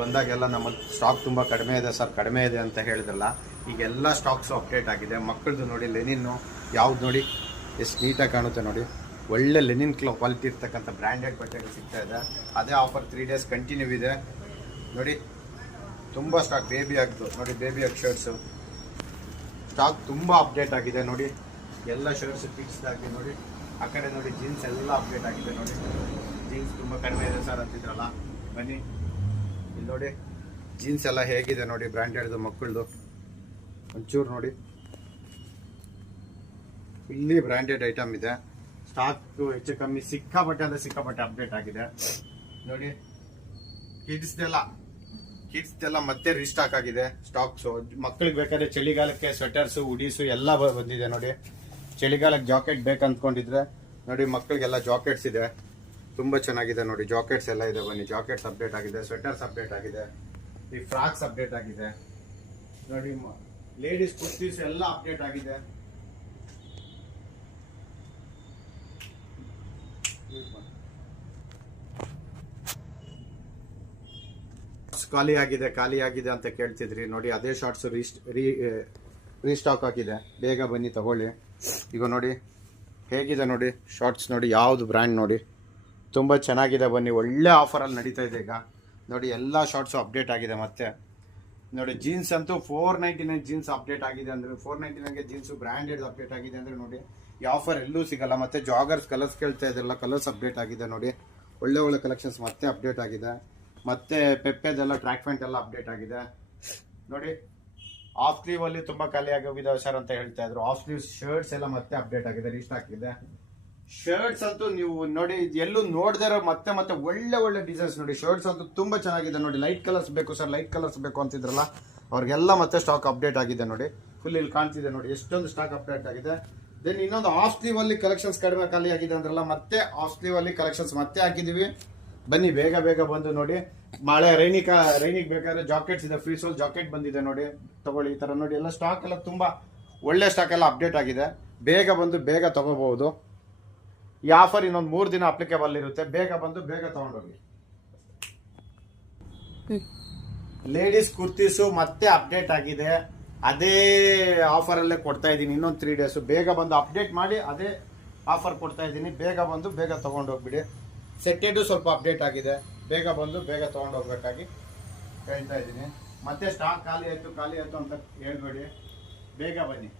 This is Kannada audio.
ಬಂದಾಗೆಲ್ಲ ನಮ್ಮ ಸ್ಟಾಕ್ ತುಂಬ ಕಡಿಮೆ ಇದೆ ಸರ್, ಕಡಿಮೆ ಇದೆ ಅಂತ ಹೇಳಿದ್ರಲ್ಲ. ಈಗೆಲ್ಲ ಸ್ಟಾಕ್ಸು ಅಪ್ಡೇಟ್ ಆಗಿದೆ. ಮಕ್ಕಳದು ನೋಡಿ ಲೆನಿನ್ನು ಯಾವ್ದು ನೋಡಿ ಎಷ್ಟು ನೀಟಾಗಿ ಕಾಣುತ್ತೆ ನೋಡಿ. ಒಳ್ಳೆ ಲೆನಿನ್ ಕ್ವಾಲಿಟಿ ಇರ್ತಕ್ಕಂಥ ಬ್ರ್ಯಾಂಡೆಡ್ ಬಟ್ಟೆಗಳು ಸಿಗ್ತಾ ಇದೆ. ಅದೇ ಆಫರ್ 3 days ಕಂಟಿನ್ಯೂ ಇದೆ ನೋಡಿ. ತುಂಬ ಸ್ಟಾಕ್ ಬೇಬಿ ಆಗ್ತು ನೋಡಿ, ಬೇಬಿ ಆಗಿ ಶರ್ಟ್ಸು ಸ್ಟಾಕ್ ತುಂಬ ಅಪ್ಡೇಟ್ ಆಗಿದೆ ನೋಡಿ. ಎಲ್ಲ ಶರ್ಟ್ಸ್ ಫಿಕ್ಸ್ಡ್ ಆಗಿ ನೋಡಿ. ಆ ಕಡೆ ನೋಡಿ ಜೀನ್ಸ್ ಎಲ್ಲ ಅಪ್ಡೇಟ್ ಆಗಿದೆ ನೋಡಿ. ಜೀನ್ಸ್ ತುಂಬ ಕಡಿಮೆ ಇದೆ ಸರ್ ಅಂತಿದ್ರಲ್ಲ, ಬನ್ನಿ ಇಲ್ಲಿ ನೋಡಿ ಜೀನ್ಸ್ ಎಲ್ಲ ಹೇಗಿದೆ ನೋಡಿ. ಬ್ರ್ಯಾಂಡೆಡ್ದು ಮಕ್ಕಳದು ಒಂಚೂರು ನೋಡಿ, ಇಲ್ಲಿ ಬ್ರ್ಯಾಂಡೆಡ್ ಐಟಮ್ ಇದೆ. ಸ್ಟಾಕ್ ಹೆಚ್ಚು ಕಮ್ಮಿ ಸಿಕ್ಕಾಪಟ್ಟೆ ಅಂದರೆ ಸಿಕ್ಕಾಪಟ್ಟೆ ಅಪ್ಡೇಟ್ ಆಗಿದೆ ನೋಡಿ. ಕಿಡ್ಸ್ದೆಲ್ಲ ಮತ್ತೆ ರೀಸ್ಟಾಕ್ ಆಗಿದೆ ಸ್ಟಾಕ್ಸು. ಮಕ್ಕಳಿಗೆ ಬೇಕಾದ್ರೆ ಚಳಿಗಾಲಕ್ಕೆ ಸ್ವೆಟರ್ಸು, ಹುಡೀಸು ಎಲ್ಲ ಬಂದಿದೆ ನೋಡಿ. ಚಳಿಗಾಲಕ್ಕೆ ಜಾಕೆಟ್ ಬೇಕಂತ್ಕೊಂಡಿದ್ರೆ ನೋಡಿ, ಮಕ್ಕಳಿಗೆಲ್ಲ ಜಾಕೆಟ್ಸ್ ಇದೆ, ತುಂಬ ಚೆನ್ನಾಗಿದೆ ನೋಡಿ. ಜಾಕೆಟ್ಸ್ ಎಲ್ಲ ಇದೆ, ಬನ್ನಿ. ಜಾಕೆಟ್ಸ್ ಅಪ್ಡೇಟ್ ಆಗಿದೆ, ಸ್ವೆಟರ್ಸ್ ಅಪ್ಡೇಟ್ ಆಗಿದೆ, ಈ ಫ್ರಾಕ್ಸ್ ಅಪ್ಡೇಟ್ ಆಗಿದೆ ನೋಡಿ. ಲೇಡೀಸ್ ಕುರ್ತೀಸ್ ಎಲ್ಲ ಅಪ್ಡೇಟ್ ಆಗಿದೆ. ಖಾಲಿ ಆಗಿದೆ ಅಂತ ಕೇಳ್ತಿದ್ರಿ ನೋಡಿ. ಅದೇ ಶಾರ್ಟ್ಸ್ ರೀಸ್ಟಾಕ್ ಆಗಿದೆ, ಬೇಗ ಬನ್ನಿ ತಗೊಳ್ಳಿ. ಈಗ ನೋಡಿ ಹೇಗಿದೆ ನೋಡಿ ಶಾರ್ಟ್ಸ್ ನೋಡಿ, ಯಾವುದು ಬ್ರ್ಯಾಂಡ್ ನೋಡಿ, ತುಂಬ ಚೆನ್ನಾಗಿದೆ. ಬನ್ನಿ, ಒಳ್ಳೆ ಆಫರಲ್ಲಿ ನಡೀತಾ ಇದೆ ಈಗ ನೋಡಿ. ಎಲ್ಲ ಶಾರ್ಟ್ಸು ಅಪ್ಡೇಟ್ ಆಗಿದೆ ಮತ್ತೆ ನೋಡಿ. ಜೀನ್ಸ್ ಅಂತೂ 499 ಜೀನ್ಸ್ ಅಪ್ಡೇಟ್ ಆಗಿದೆ ಅಂದರೆ 499ಗೆ ಜೀನ್ಸು ಬ್ರ್ಯಾಂಡೆಡ್ ಅಪ್ಡೇಟ್ ಆಗಿದೆ ಅಂದರೆ ನೋಡಿ, ಈ ಆಫರ್ ಎಲ್ಲೂ ಸಿಗಲ್ಲ. ಮತ್ತೆ ಜಾಗರ್ಸ್ ಕಲರ್ಸ್ ಕೇಳ್ತಾ ಇದ್ರಲ್ಲ, ಕಲರ್ಸ್ ಅಪ್ಡೇಟ್ ಆಗಿದೆ ನೋಡಿ. ಒಳ್ಳೆ ಕಲೆಕ್ಷನ್ಸ್ ಮತ್ತೆ ಅಪ್ಡೇಟ್ ಆಗಿದೆ. ಮತ್ತೆ ಪೆಪ್ಪೆದೆಲ್ಲ ಟ್ರ್ಯಾಕ್ ಪ್ಯಾಂಟ್ ಎಲ್ಲ ಅಪ್ಡೇಟ್ ಆಗಿದೆ ನೋಡಿ. ಆಫ್ ಸ್ಲೀವ್ ಅಲ್ಲಿ ತುಂಬಾ ಖಾಲಿ ಆಗಿ ಹೋಗಿದಾವೆ ಸರ್ ಅಂತ ಹೇಳ್ತಾ ಇದ್ರು. ಆಫ್ ಸ್ಲೀವ್ ಶರ್ಟ್ಸ್ ಎಲ್ಲ ಮತ್ತೆ ಅಪ್ಡೇಟ್ ಆಗಿದೆ, ರೀಸ್ಟಾಕ್ ಇದೆ. ಶರ್ಟ್ಸ್ ಅಂತೂ ನೀವು ನೋಡಿ ಎಲ್ಲೂ ನೋಡ್ದಿರೋ ಮತ್ತೆ ಒಳ್ಳೆ ಡಿಸೈನ್ಸ್ ನೋಡಿ. ಶರ್ಟ್ಸ್ ಅಂತೂ ತುಂಬಾ ಚೆನ್ನಾಗಿದೆ ನೋಡಿ. ಲೈಟ್ ಕಲರ್ಸ್ ಬೇಕು ಸರ್, ಲೈಟ್ ಕಲರ್ಸ್ ಬೇಕು ಅಂತಿದ್ರಲ್ಲ, ಅವ್ರಿಗೆಲ್ಲ ಮತ್ತೆ ಸ್ಟಾಕ್ ಅಪ್ಡೇಟ್ ಆಗಿದೆ ನೋಡಿ. ಫುಲ್ ಇಲ್ಲಿ ಕಾಣ್ತಿದೆ ನೋಡಿ ಎಷ್ಟೊಂದು ಸ್ಟಾಕ್ ಅಪ್ಡೇಟ್ ಆಗಿದೆ. ದೆನ್ ಇನ್ನೊಂದು ಆಫ್ ಸ್ಲೀವ್ ಅಲ್ಲಿ ಕಲೆಕ್ಷನ್ಸ್ ಕಡಿಮೆ ಖಾಲಿ ಆಗಿದೆ ಅಂದ್ರಲ್ಲ, ಮತ್ತೆ ಆಫ್ ಸ್ಲೀವ್ ಅಲ್ಲಿ ಕಲೆಕ್ಷನ್ಸ್ ಮತ್ತೆ ಹಾಕಿದೀವಿ. ಬನ್ನಿ ಬೇಗ ಬಂದು ನೋಡಿ. ಮಳೆ ರೈನಿಗೆ ಬೇಕಾದ್ರೆ ಜಾಕೆಟ್ಸ್ ಇದೆ, ಫ್ರೀ ಸೋಲ್ ಜಾಕೆಟ್ ಬಂದಿದೆ ನೋಡಿ, ತಗೊಳ್ಳಿ. ಈ ತರ ನೋಡಿ ಎಲ್ಲ ಸ್ಟಾಕ್ ಎಲ್ಲ ತುಂಬಾ ಒಳ್ಳೆ ಸ್ಟಾಕ್ ಎಲ್ಲ ಅಪ್ಡೇಟ್ ಆಗಿದೆ. ಬೇಗ ಬಂದು ಬೇಗ ತಗೋಬಹುದು. ಈ ಆಫರ್ ಇನ್ನೊಂದು 3 ದಿನ ಅಪ್ಲಿಕೇಬಲ್ ಇರುತ್ತೆ. ಬೇಗ ಬಂದು ಬೇಗ ತಗೊಂಡೋಗಿ. ಲೇಡೀಸ್ ಕುರ್ತೀಸು ಮತ್ತೆ ಅಪ್ಡೇಟ್ ಆಗಿದೆ. ಅದೇ ಆಫರ್ ಅಲ್ಲೇ ಕೊಡ್ತಾ ಇದ್ದೀನಿ ಇನ್ನೊಂದು 3 days. ಬೇಗ ಬಂದು ಅಪ್ಡೇಟ್ ಮಾಡಿ ಅದೇ ಆಫರ್ ಕೊಡ್ತಾ ಇದ್ದೀನಿ. ಬೇಗ ಬಂದು ಬೇಗ ತಗೊಂಡೋಗ್ಬಿಡಿ. ಸೆಟ್ಟೆಡು ಸ್ವಲ್ಪ ಅಪ್ಡೇಟ್ ಆಗಿದೆ, ಬೇಗ ಬಂದು ಬೇಗ ತೊಗೊಂಡೋಗ್ಬೇಕಾಗಿ ಹೇಳ್ತಾ ಇದ್ದೀನಿ. ಮತ್ತೆ ಸ್ಟಾಕ್ ಖಾಲಿ ಆಯಿತು ಅಂತ ಹೇಳ್ಬೇಡಿ, ಬೇಗ ಬನ್ನಿ.